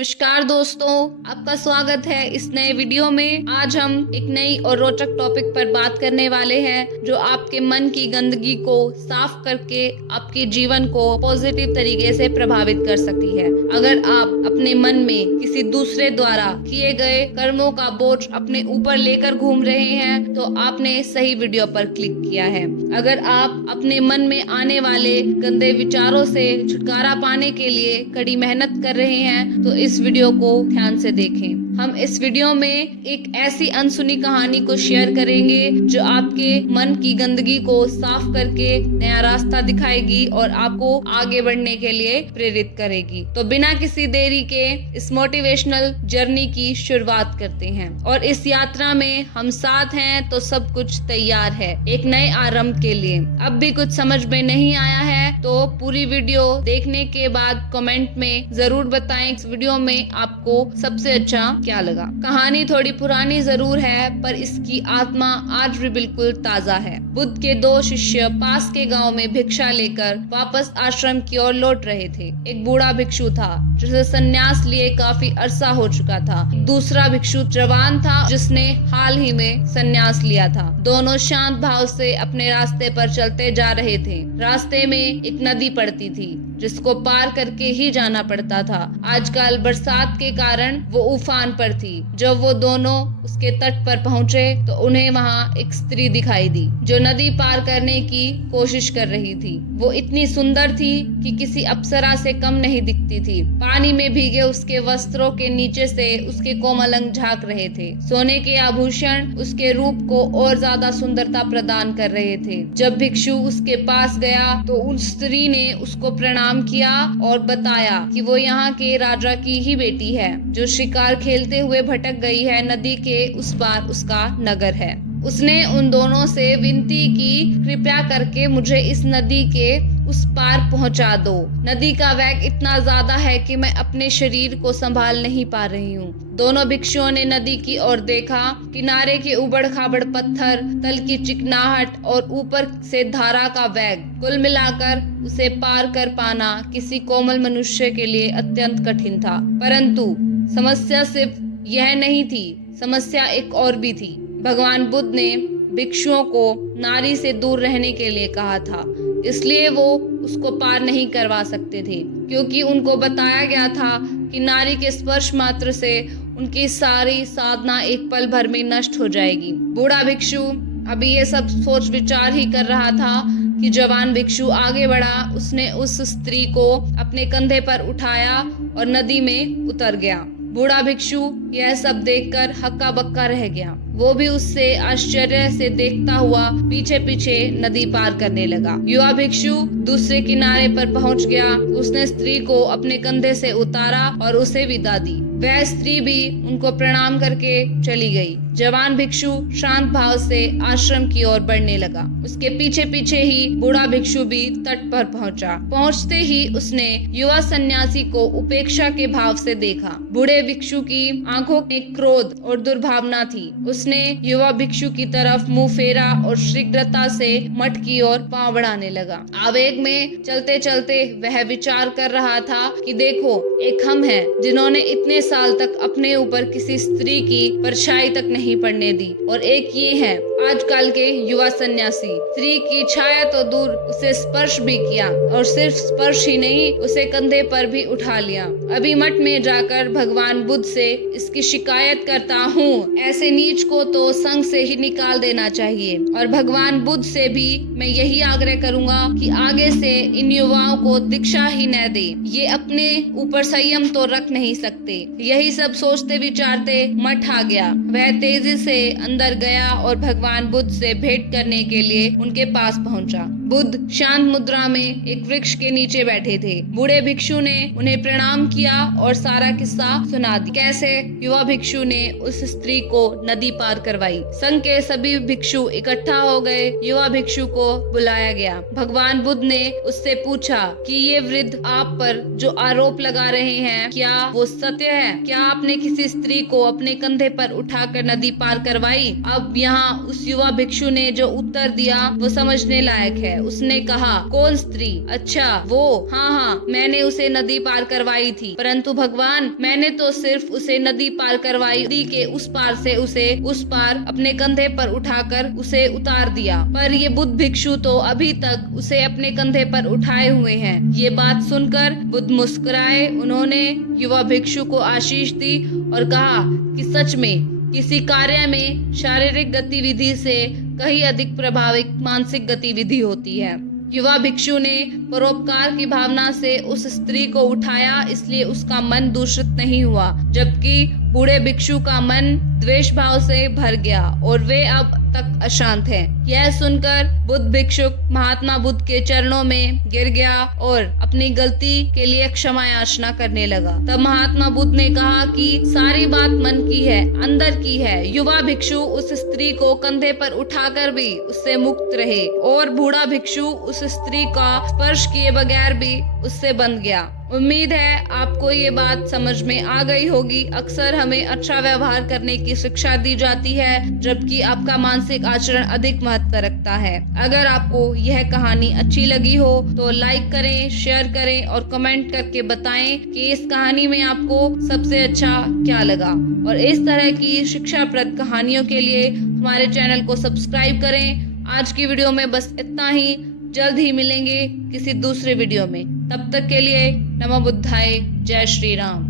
नमस्कार दोस्तों, आपका स्वागत है इस नए वीडियो में। आज हम एक नई और रोचक टॉपिक पर बात करने वाले हैं जो आपके मन की गंदगी को साफ करके आपके जीवन को पॉजिटिव तरीके से प्रभावित कर सकती है। अगर आप अपने मन में किसी दूसरे द्वारा किए गए कर्मों का बोझ अपने ऊपर लेकर घूम रहे हैं तो आपने सही वीडियो पर क्लिक किया है। अगर आप अपने मन में आने वाले गंदे विचारों से छुटकारा पाने के लिए कड़ी मेहनत कर रहे हैं तो इस वीडियो को ध्यान से देखें। हम इस वीडियो में एक ऐसी अनसुनी कहानी को शेयर करेंगे जो आपके मन की गंदगी को साफ करके नया रास्ता दिखाएगी और आपको आगे बढ़ने के लिए प्रेरित करेगी। तो बिना किसी देरी के इस मोटिवेशनल जर्नी की शुरुआत करते हैं और इस यात्रा में हम साथ हैं तो सब कुछ तैयार है एक नए आरंभ के लिए। अब भी कुछ समझ में नहीं आया है तो पूरी वीडियो देखने के बाद कमेंट में जरूर बताएं इस वीडियो में आपको सबसे अच्छा क्या लगा। कहानी थोड़ी पुरानी जरूर है पर इसकी आत्मा आज भी बिल्कुल ताजा है। बुद्ध के दो शिष्य पास के गांव में भिक्षा लेकर वापस आश्रम की ओर लौट रहे थे। एक बूढ़ा भिक्षु था जिसे संन्यास लिए काफी अरसा हो चुका था। दूसरा भिक्षु जवान था जिसने हाल ही में संन्यास लिया था। दोनों शांत भाव से अपने रास्ते पर चलते जा रहे थे। रास्ते में एक नदी पड़ती थी जिसको पार करके ही जाना पड़ता था। आजकल बरसात के कारण वो उफान पर थी। जब वो दोनों उसके तट पर पहुंचे तो उन्हें वहां एक स्त्री दिखाई दी जो नदी पार करने की कोशिश कर रही थी। वो इतनी सुंदर थी कि किसी अप्सरा से कम नहीं दिखती थी। पानी में भीगे उसके वस्त्रों के नीचे से उसके कोमल अंग झांक रहे थे। सोने के आभूषण उसके रूप को और ज्यादा सुंदरता प्रदान कर रहे थे। जब भिक्षु उसके पास गया तो उस स्त्री ने उसको प्रणाम किया और बताया कि वो यहाँ के राजा की ही बेटी है जो शिकार खेलते हुए भटक गई है। नदी के उस पार उसका नगर है। उसने उन दोनों से विनती की, कृपया करके मुझे इस नदी के उस पार पहुंचा दो। नदी का वेग इतना ज्यादा है कि मैं अपने शरीर को संभाल नहीं पा रही हूँ। दोनों भिक्षुओं ने नदी की ओर देखा। किनारे के उबड़ खाबड़ पत्थर, तल की चिकनाहट और ऊपर से धारा का वेग, कुल मिलाकर उसे पार कर पाना किसी कोमल मनुष्य के लिए अत्यंत कठिन था। परंतु समस्या सिर्फ यह नहीं थी, समस्या एक और भी थी। भगवान बुद्ध ने भिक्षुओं को नारी से दूर रहने के लिए कहा था, इसलिए वो उसको पार नहीं करवा सकते थे क्योंकि उनको बताया गया था कि नारी के स्पर्श मात्र से उनकी सारी साधना एक पल भर में नष्ट हो जाएगी। बूढ़ा भिक्षु अभी ये सब सोच विचार ही कर रहा था कि जवान भिक्षु आगे बढ़ा। उसने उस स्त्री को अपने कंधे पर उठाया और नदी में उतर गया। बूढ़ा भिक्षु यह सब देखकर हक्का बक्का रह गया। वो भी उससे आश्चर्य से देखता हुआ पीछे पीछे नदी पार करने लगा। युवा भिक्षु दूसरे किनारे पर पहुंच गया। उसने स्त्री को अपने कंधे से उतारा और उसे विदा दी। वह स्त्री भी उनको प्रणाम करके चली गई। जवान भिक्षु शांत भाव से आश्रम की ओर बढ़ने लगा। उसके पीछे पीछे ही बूढ़ा भिक्षु भी तट पर पहुंचा। पहुंचते ही उसने युवा सन्यासी को उपेक्षा के भाव से देखा। बूढ़े भिक्षु की आंखों में क्रोध और दुर्भावना थी। उसने युवा भिक्षु की तरफ मुंह फेरा और शीघ्रता से मठ की ओर पांव बढ़ाने लगा। आवेग में चलते चलते वह विचार कर रहा था कि देखो, एक हम हैं जिन्होंने इतने साल तक अपने ऊपर किसी स्त्री की परछाई तक नहीं पड़ने दी, और एक ये है आजकल के युवा सन्यासी। स्त्री की छाया तो दूर, उसे स्पर्श भी किया और सिर्फ स्पर्श ही नहीं, उसे कंधे पर भी उठा लिया। अभी मठ में जाकर भगवान बुद्ध से इसकी शिकायत करता हूँ। ऐसे नीच को तो संघ से ही निकाल देना चाहिए। और भगवान बुद्ध से भी मैं यही आग्रह करूंगा कि आगे से इन युवाओं को दीक्षा ही न दे। ये अपने ऊपर संयम तो रख नहीं सकते। यही सब सोचते विचारते मठ आ गया। वह तेजी से अंदर गया और भगवान बुद्ध से भेंट करने के लिए उनके पास पहुंचा। बुद्ध शांत मुद्रा में एक वृक्ष के नीचे बैठे थे। बूढ़े भिक्षु ने उन्हें प्रणाम किया और सारा किस्सा सुना दिया। कैसे युवा भिक्षु ने उस स्त्री को नदी पार करवाई। संघ के सभी भिक्षु इकट्ठा हो गए। युवा भिक्षु को बुलाया गया। भगवान बुद्ध ने उससे पूछा कि ये वृद्ध आप पर जो आरोप लगा रहे हैं, क्या वो सत्य है? क्या आपने किसी स्त्री को अपने कंधे पर उठाकर नदी पार करवाई? अब यहाँ उस युवा भिक्षु ने जो उत्तर दिया वो समझने लायक है। उसने कहा, कौन स्त्री? अच्छा वो, हाँ, मैंने उसे नदी पार करवाई थी, परंतु भगवान, मैंने तो सिर्फ उसे नदी पार करवाई, नदी के उस पार से उसे उस पार अपने कंधे पर उठाकर उसे उतार दिया, पर ये बुद्ध भिक्षु तो अभी तक उसे अपने कंधे पर उठाए हुए हैं। ये बात सुनकर बुद्ध मुस्कुराए। उन्होंने युवा भिक्षु को आशीष दी और कहा कि सच में किसी कार्य में शारीरिक गतिविधि से कहीं अधिक प्रभावी मानसिक गतिविधि होती है। युवा भिक्षु ने परोपकार की भावना से उस स्त्री को उठाया, इसलिए उसका मन दूषित नहीं हुआ, जबकि बूढ़े भिक्षु का मन द्वेष भाव से भर गया और वे अब तक अशांत हैं। यह सुनकर बुद्ध भिक्षुक महात्मा बुद्ध के चरणों में गिर गया और अपनी गलती के लिए क्षमा याचना करने लगा। तब महात्मा बुद्ध ने कहा कि सारी बात मन की है, अंदर की है। युवा भिक्षु उस स्त्री को कंधे पर उठाकर भी उससे मुक्त रहे और बूढ़ा भिक्षु उस स्त्री का स्पर्श किए बगैर भी उससे बंध गया। उम्मीद है आपको ये बात समझ में आ गई होगी। अक्सर हमें अच्छा व्यवहार करने की शिक्षा दी जाती है, जबकि आपका मानसिक आचरण अधिक महत्व रखता है। अगर आपको यह कहानी अच्छी लगी हो तो लाइक करें, शेयर करें और कमेंट करके बताएं कि इस कहानी में आपको सबसे अच्छा क्या लगा। और इस तरह की शिक्षाप्रद कहानियों के लिए हमारे चैनल को सब्सक्राइब करें। आज की वीडियो में बस इतना ही। जल्द ही मिलेंगे किसी दूसरे वीडियो में। तब तक के लिए नमो बुद्धाय, जय श्री राम।